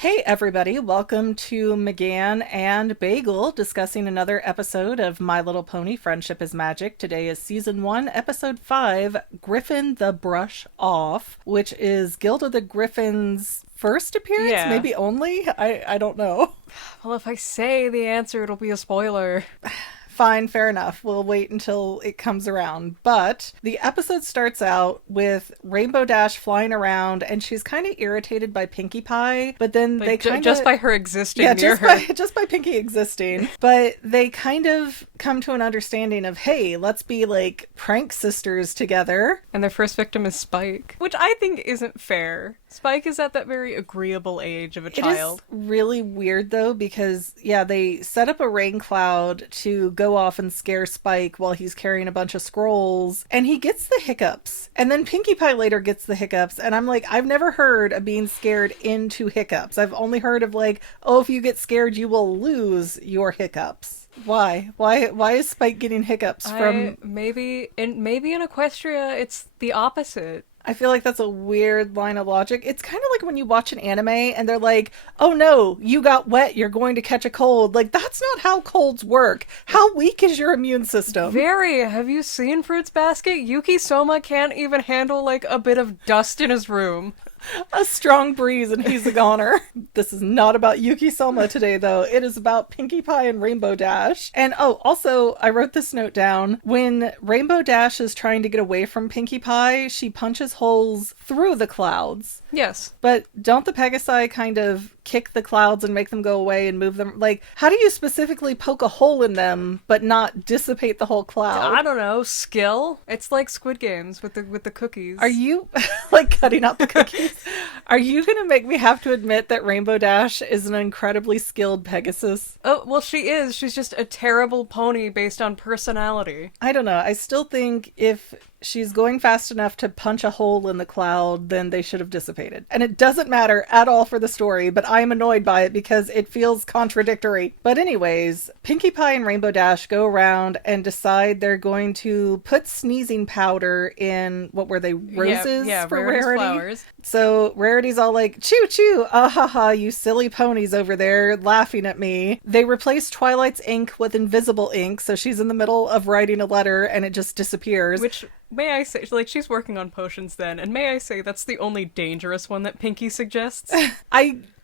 Hey everybody, welcome to McGann and Bagel discussing another episode of My Little Pony Friendship is Magic. Today is Season 1, Episode 5, Griffin the Brush Off, which is Gilda the Griffin's first appearance? Yeah. Maybe only? I don't know. Well, if I say the answer, it'll be a spoiler. Fine, fair enough. We'll wait until it comes around. But the episode starts out with Rainbow Dash flying around, and she's kind of irritated by Pinkie Pie, but then they kind of... Just by her existing Yeah, near just by Pinkie existing. But they kind of come to an understanding of, hey, let's be like prank sisters together. And their first victim is Spike, which I think isn't fair. Spike is at that very agreeable age of a child. It is really weird, though, because, yeah, they set up a rain cloud to go off and scare Spike while he's carrying a bunch of scrolls, and he gets the hiccups. And then Pinkie Pie later gets the hiccups, and I'm like, I've never heard of being scared into hiccups. I've only heard of, like, oh, if you get scared, you will lose your hiccups. Why? Why is Spike getting hiccups from... Maybe in Equestria, it's the opposite. I feel like that's a weird line of logic. It's kind of like when you watch an anime and they're like, oh no, you got wet, you're going to catch a cold. Like, that's not how colds work. How weak is your immune system? Very. Have you seen Fruits Basket? Yuki Soma can't even handle, like, a bit of dust in his room. A strong breeze and he's a goner. This is not about Yuki Soma today, though. It is about Pinkie Pie and Rainbow Dash. And also, I wrote this note down. When Rainbow Dash is trying to get away from Pinkie Pie, she punches holes through the clouds. Yes. But don't the Pegasi kind of kick the clouds and make them go away and move them? Like, how do you specifically poke a hole in them but not dissipate the whole cloud? I don't know. Skill? It's like Squid Games with the cookies. Are you, like, cutting out the cookies? Are you gonna make me have to admit that Rainbow Dash is an incredibly skilled Pegasus? Oh, well, she is. She's just a terrible pony based on personality. I don't know. I still think if she's going fast enough to punch a hole in the cloud, then they should have dissipated. And it doesn't matter at all for the story, but I'm annoyed by it because it feels contradictory. But anyways, Pinkie Pie and Rainbow Dash go around and decide they're going to put sneezing powder in, what were they, roses for Rarity? Flowers. So Rarity's all like, choo choo, ah ha ha, you silly ponies over there laughing at me. They replace Twilight's ink with invisible ink, so she's in the middle of writing a letter and it just disappears. Which, may I say, like, she's working on potions then, and may I say that's the only dangerous one that Pinkie suggests?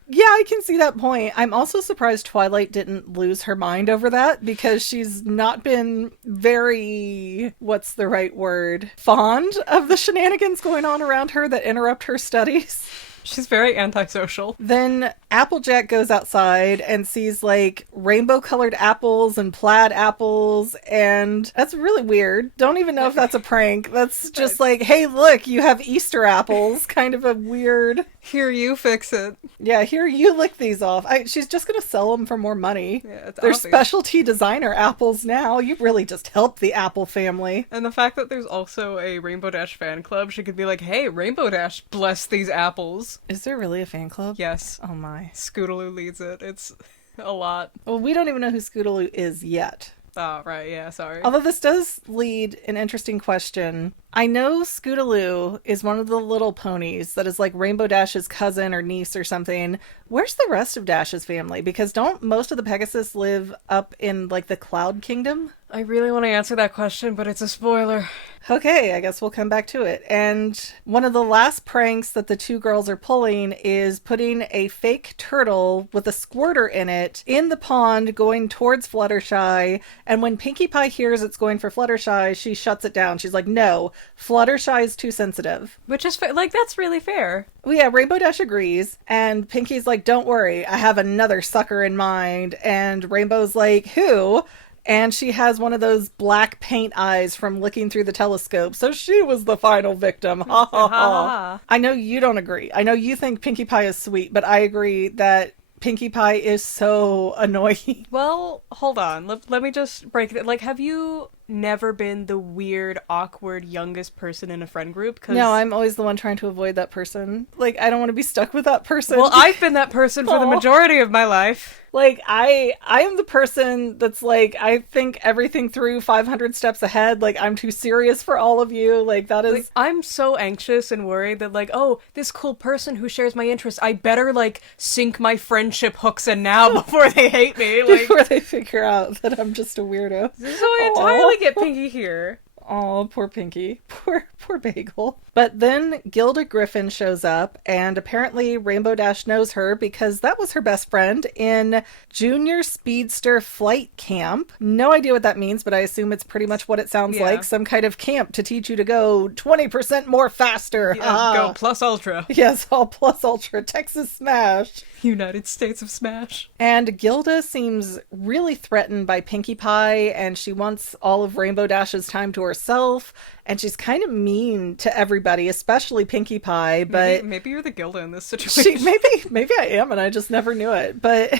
Yeah, I can see that point. I'm also surprised Twilight didn't lose her mind over that, because she's not been very, what's the right word, fond of the shenanigans going on around her that interrupt her studies. She's very antisocial. Then Applejack goes outside and sees, like, rainbow-colored apples and plaid apples, and that's really weird. Don't even know if that's a prank. That's just like, hey, look, you have Easter apples. Kind of a weird... Here, you fix it. Yeah, here, you lick these off. She's just gonna sell them for more money. Yeah, it's They're obvious. specialty designer apples now. You really just helped the Apple family. And the fact that there's also a Rainbow Dash fan club, she could be like, hey, Rainbow Dash, bless these apples. Is there really a fan club? Yes. Oh my. Scootaloo leads it. It's a lot. Well, we don't even know who Scootaloo is yet. Oh, right, yeah, sorry. Although this does lead an interesting question. I know Scootaloo is one of the little ponies that is like Rainbow Dash's cousin or niece or something. Where's the rest of Dash's family? Because don't most of the Pegasus live up in, like, the Cloud Kingdom? I really want to answer that question, but it's a spoiler. Okay, I guess we'll come back to it. And one of the last pranks that the two girls are pulling is putting a fake turtle with a squirter in it in the pond going towards Fluttershy. And when Pinkie Pie hears it's going for Fluttershy, she shuts it down. She's like, no, Fluttershy is too sensitive. Which is, like, that's really fair. Well, yeah, Rainbow Dash agrees. And Pinkie's like, don't worry, I have another sucker in mind. And Rainbow's like, who? And she has one of those black paint eyes from looking through the telescope. So she was the final victim. Ha ha ha. I know you don't agree. I know you think Pinkie Pie is sweet, but I agree that Pinkie Pie is so annoying. Well, hold on. Let me just break it. Like, have you never been the weird, awkward, youngest person in a friend group. No, I'm always the one trying to avoid that person. Like, I don't want to be stuck with that person. Well, I've been that person for the majority of my life. Like, I am the person that's like, I think everything through 500 steps ahead. Like, I'm too serious for all of you. Like, that is... Like, I'm so anxious and worried that, like, oh, this cool person who shares my interests, I better, like, sink my friendship hooks in now before they hate me. Like, before they figure out that I'm just a weirdo. So I entirely get Pinkie here. Oh, poor Pinkie. Poor Bagel. But then Gilda Griffon shows up, and apparently Rainbow Dash knows her because that was her best friend in Junior Speedster Flight Camp. No idea what that means, but I assume it's pretty much what it sounds like. Some kind of camp to teach you to go 20% more faster. Yeah, go plus ultra. Yes, all plus ultra. Texas Smash. United States of Smash. And Gilda seems really threatened by Pinkie Pie, and she wants all of Rainbow Dash's time to herself, and she's kind of mean to everybody, especially Pinkie Pie, but... Maybe you're the Gilda in this situation. Maybe I am, and I just never knew it, but...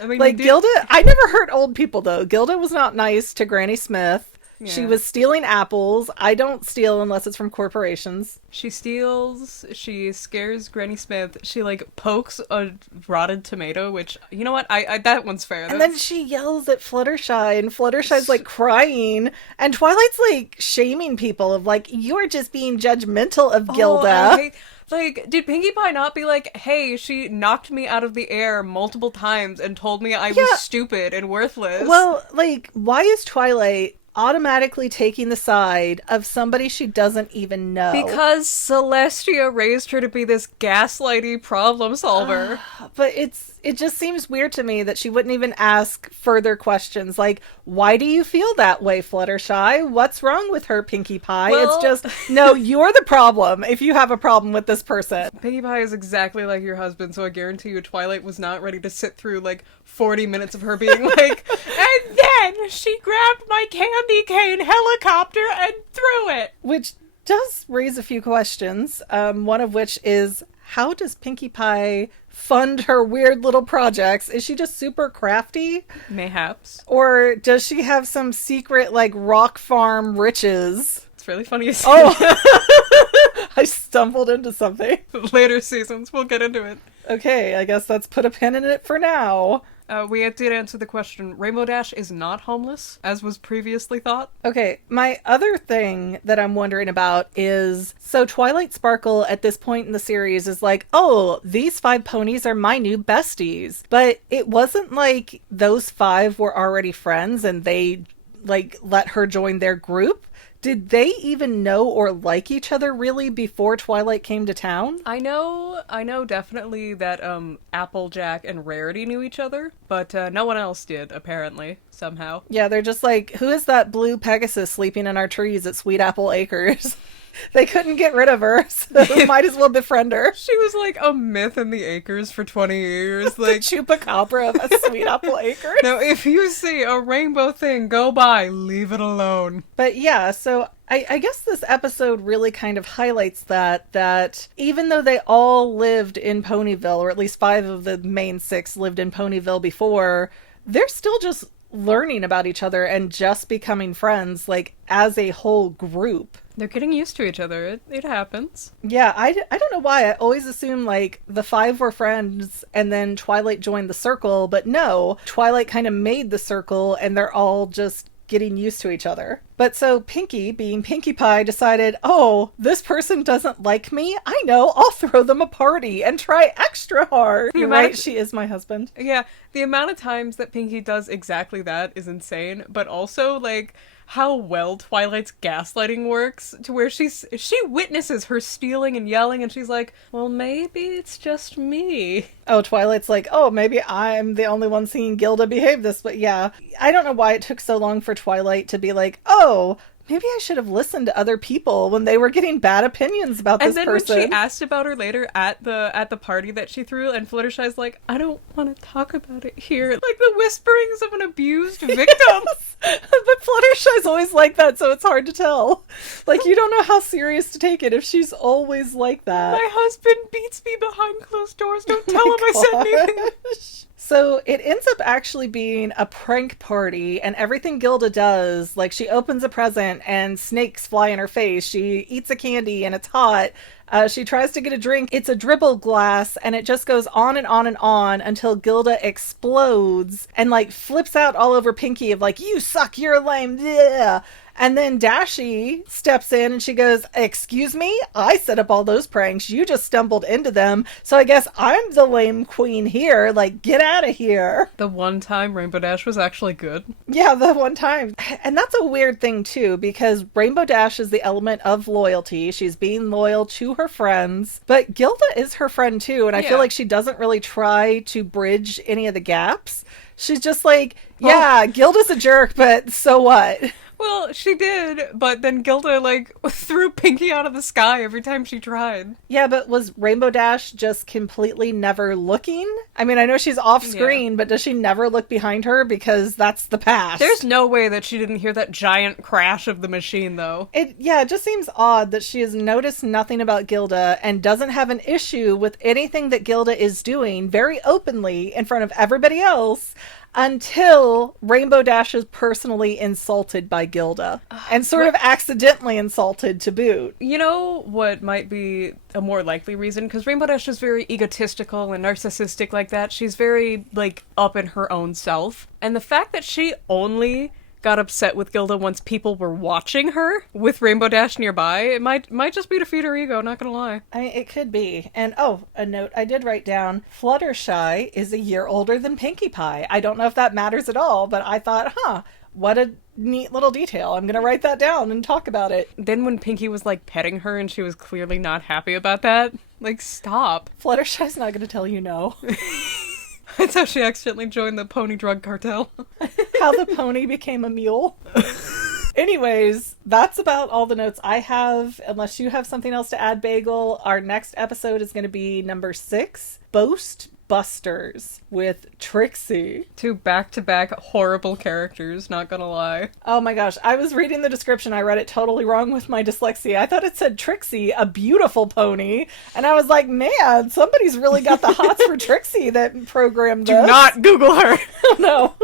I mean, like, Gilda... I never hurt old people, though. Gilda was not nice to Granny Smith. Yeah. She was stealing apples. I don't steal unless it's from corporations. She steals, she scares Granny Smith, she, like, pokes a rotted tomato, which, you know what, I that one's fair. And then she yells at Fluttershy, and Fluttershy's, like, crying, and Twilight's, like, shaming people of, like, you're just being judgmental of Gilda. Like, did Pinkie Pie not be like, hey, she knocked me out of the air multiple times and told me I was stupid and worthless? Well, like, why is Twilight automatically taking the side of somebody she doesn't even know? Because Celestia raised her to be this gaslighty problem solver. But it just seems weird to me that she wouldn't even ask further questions. Like, why do you feel that way, Fluttershy? What's wrong with her, Pinkie Pie? Well... It's just, no, you're the problem if you have a problem with this person. Pinkie Pie is exactly like your husband, so I guarantee you Twilight was not ready to sit through, like, 40 minutes of her being like, and then she grabbed my candy cane helicopter and threw it. Which does raise a few questions, one of which is, how does Pinkie Pie fund her weird little projects? Is she just super crafty? Mayhaps. Or does she have some secret, like, rock farm riches? It's really funny you say I stumbled into something. Later seasons, we'll get into it. Okay, I guess let's put a pin in it for now. We did answer the question. Rainbow Dash is not homeless, as was previously thought. Okay, my other thing that I'm wondering about is, so Twilight Sparkle at this point in the series is like, oh, these 5 ponies are my new besties. But it wasn't like those 5 were already friends and they, like, let her join their group. Did they even know or like each other really before Twilight came to town? I know definitely that Applejack and Rarity knew each other, but no one else did, apparently, somehow. Yeah, they're just like, who is that blue Pegasus sleeping in our trees at Sweet Apple Acres? They couldn't get rid of her, so might as well befriend her. She was like a myth in the acres for 20 years. Like the chupacabra of a Sweet Apple Acres. Now, if you see a rainbow thing go by, leave it alone. But yeah, so I guess this episode really kind of highlights that even though they all lived in Ponyville, or at least 5 of the main 6 lived in Ponyville before, they're still just learning about each other and just becoming friends, like, as a whole group. They're getting used to each other. It happens. Yeah, I don't know why. I always assume, like, the 5 were friends and then Twilight joined the circle, but no, Twilight kind of made the circle and they're all just getting used to each other. But so Pinkie, being Pinkie Pie, decided, oh, this person doesn't like me? I know, I'll throw them a party and try extra hard. You're right, she is my husband. Yeah, the amount of times that Pinkie does exactly that is insane, but also, like, how well Twilight's gaslighting works, to where she witnesses her stealing and yelling, and she's like, well, maybe it's just me. Oh, Twilight's like, oh, maybe I'm the only one seeing Gilda behave this, but yeah. I don't know why it took so long for Twilight to be like, oh, maybe I should have listened to other people when they were getting bad opinions about this person. And then when she asked about her later at the party that she threw, and Fluttershy's like, I don't want to talk about it here. Like the whisperings of an abused victim. Yes. But Fluttershy's always like that, so it's hard to tell. Like, you don't know how serious to take it if she's always like that. My husband beats me behind closed doors. Don't tell him I said anything. So it ends up actually being a prank party, and everything Gilda does, like she opens a present and snakes fly in her face, she eats a candy and it's hot, she tries to get a drink, it's a dribble glass, and it just goes on and on and on until Gilda explodes and like flips out all over Pinkie of like, you suck, you're lame, yeah. And then Dashi steps in and she goes, excuse me? I set up all those pranks. You just stumbled into them. So I guess I'm the lame queen here. Like, get out of here. The one time Rainbow Dash was actually good. Yeah, the one time. And that's a weird thing, too, because Rainbow Dash is the element of loyalty. She's being loyal to her friends. But Gilda is her friend, too. And I feel like she doesn't really try to bridge any of the gaps. She's just like, yeah, Gilda's a jerk, but so what? Well, she did, but then Gilda, like, threw Pinkie out of the sky every time she tried. Yeah, but was Rainbow Dash just completely never looking? I mean, I know she's off screen, but does she never look behind her? Because that's the past. There's no way that she didn't hear that giant crash of the machine, though. It just seems odd that she has noticed nothing about Gilda and doesn't have an issue with anything that Gilda is doing very openly in front of everybody else, until Rainbow Dash is personally insulted by Gilda. And sort of accidentally insulted to boot. You know what might be a more likely reason? Because Rainbow Dash is very egotistical and narcissistic like that. She's very, like, up in her own self. And the fact that she only got upset with Gilda once people were watching her with Rainbow Dash nearby, it might just be to feed her ego, not gonna lie. I mean, it could be. And a note I did write down, Fluttershy is a year older than Pinkie Pie. I don't know if that matters at all, but I thought, what a neat little detail. I'm gonna write that down and talk about it. Then when Pinkie was, like, petting her and she was clearly not happy about that, like, stop. Fluttershy's not gonna tell you no. That's how she accidentally joined the pony drug cartel. How the pony became a mule. Anyways, that's about all the notes I have. Unless you have something else to add, Bagel, our next episode is going to be number 6, Boast Busters with Trixie. 2 back-to-back horrible characters, not gonna lie. Oh my gosh, I was reading the description. I read it totally wrong with my dyslexia. I thought it said Trixie, a beautiful pony. And I was like, man, somebody's really got the hots for Trixie that programmed this. Do not Google her. No.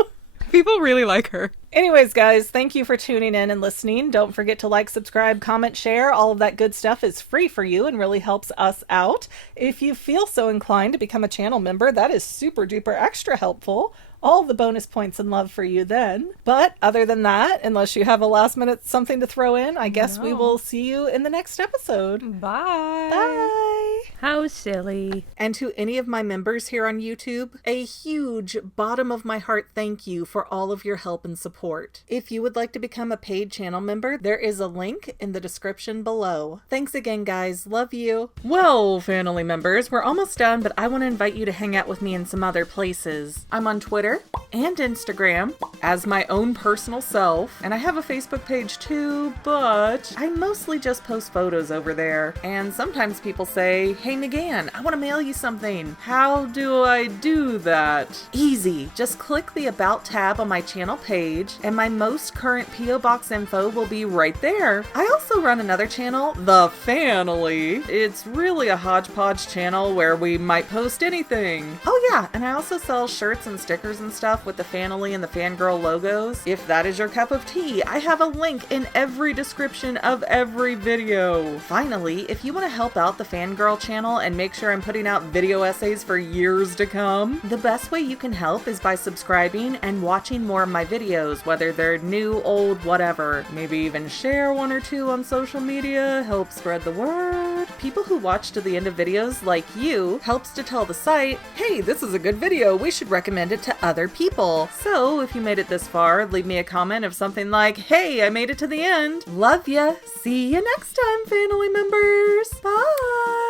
People really like her. Anyways, guys, thank you for tuning in and listening. Don't forget to like, subscribe, comment, share. All of that good stuff is free for you and really helps us out. If you feel so inclined to become a channel member, that is super duper extra helpful. All the bonus points and love for you then. But other than that, unless you have a last minute something to throw in, I guess we will see you in the next episode. Bye. Bye. How silly. And to any of my members here on YouTube, a huge bottom of my heart thank you for all of your help and support. If you would like to become a paid channel member, there is a link in the description below. Thanks again, guys. Love you. Well, family members, we're almost done, but I want to invite you to hang out with me in some other places. I'm on Twitter and Instagram as my own personal self, and I have a Facebook page too, but I mostly just post photos over there. And sometimes people say, hey McGann, I want to mail you something. How do I do that? Easy. Just click the About tab on my channel page, and my most current P.O. Box info will be right there. I also run another channel, The Family. It's really a hodgepodge channel where we might post anything. Oh yeah, and I also sell shirts and stickers and stuff with the Family and the Fangirl logos. If that is your cup of tea, I have a link in every description of every video. Finally, if you want to help out the Fangirl channel and make sure I'm putting out video essays for years to come, the best way you can help is by subscribing and watching more of my videos, whether they're new, old, whatever. Maybe even share 1 or 2 on social media, help spread the word. People who watch to the end of videos, like you, helps to tell the site, hey, this is a good video, we should recommend it to other people. So if you made it this far, leave me a comment of something like, hey, I made it to the end. Love ya. See you next time, family members. Bye.